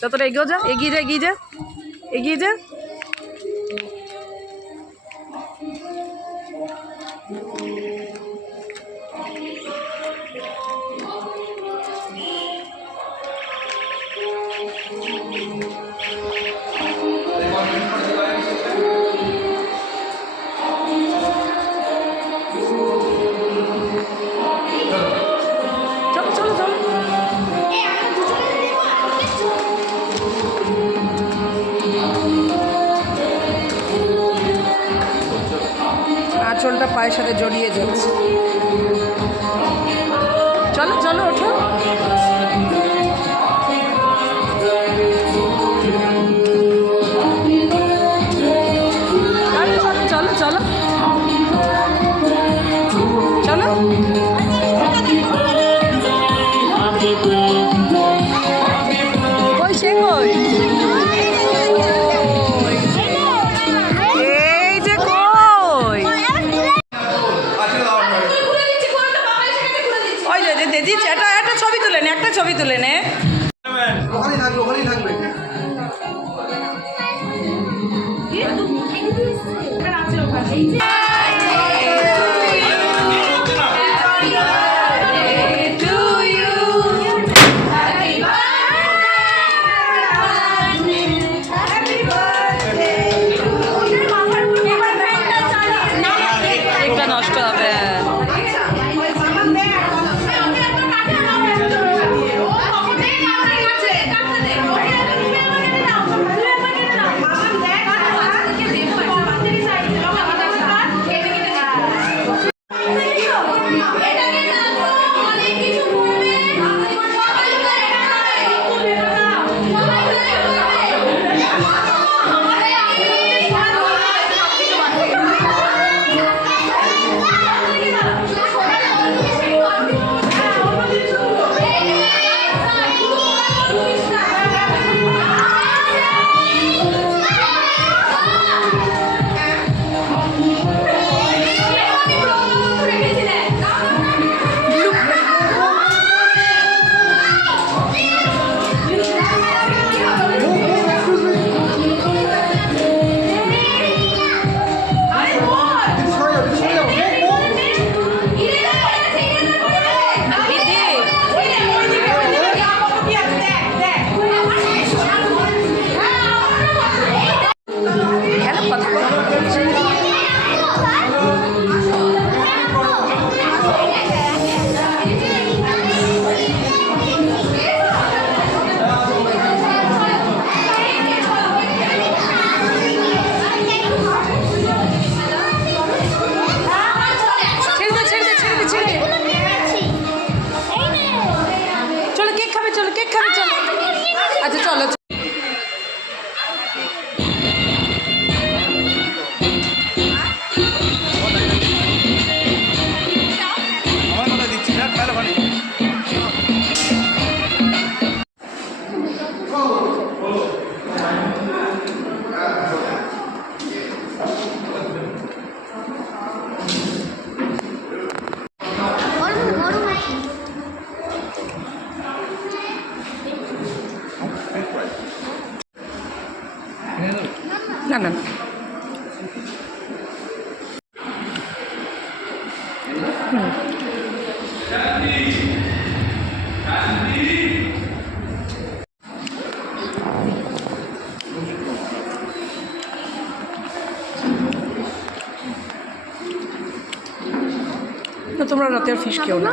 যতটা এগিয়ে যা, এগিয়ে যা, এগিয়ে যা, এগিয়ে যা। আঁচলটা পায়ের সাথে জড়িয়ে যাচ্ছে। চলো চলো ওঠো। চলো চলো চলো। কই সে কই? একটা ছবি তুলে নে, একটা ছবি তুলে নে। ওখানেই থাকবে, ওখানেই থাকবে। নষ্ট হবে। আচ্ছা চলো। না না তোমরা রাতে আর ফিশ খেও না।